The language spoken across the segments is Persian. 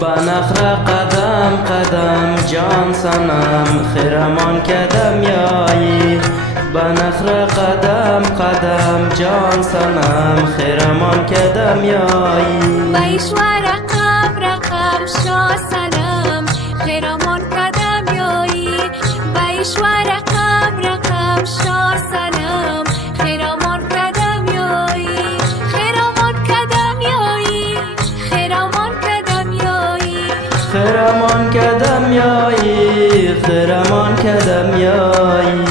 بنخر قدم قدم جان سنم خیرمان کدم یایی بنخر قدم قدم جان سنم خیرمان کدم یایی بیشوار رقم رقم شا سنم خیرمان کدم یایی بیشوار رقم رقم شا سنم خیرمان کدم یایی خیرمان کدم یایی خیرمان کدم یایی خیرمان کدم یایی خیرمان کدم یایی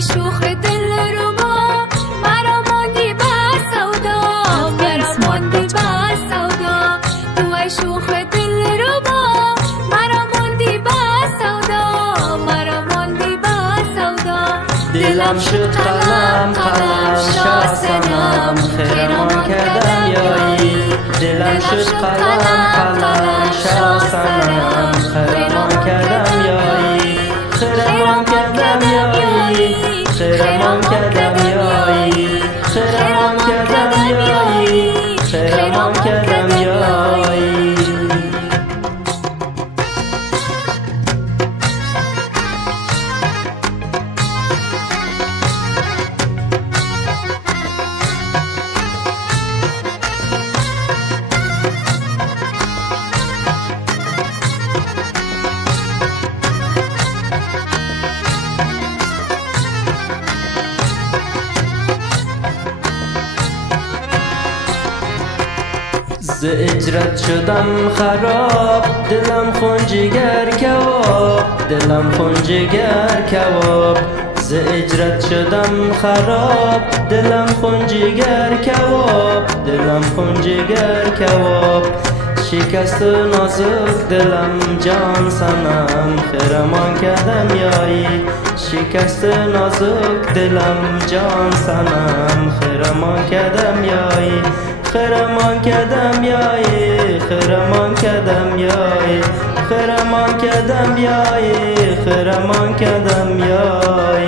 شوخ دل ربا مرا ماندی با سودا مرا ماندی با سودا تو ای شوخ دل ربا مرا ماندی با سودا مرا ماندی با سودا دلم شد قلم قلم شا سنم خیرمان کدم یایی دلم شد قلم قلم شا سنم خیرمان کدم یایی خیرمان کدم یایی خیرمان کدم یایی خیرمان کدم یایی خیرمان کدم یایی ز اجرت شدم خراب دلم خون جگر کباب دلم خون جگر کباب ز اجرت شدم خراب دلم خون جگر کباب دلم خون جگر کباب شکست نازک دلم جان سنم خیرمان کدم یایی شکست نازک دلم جان سنم خیرمان کدم یایی خیرمان کدم یایی خیرمان کدم یایی خیرمان کدم یایی خیرمان کدم یایی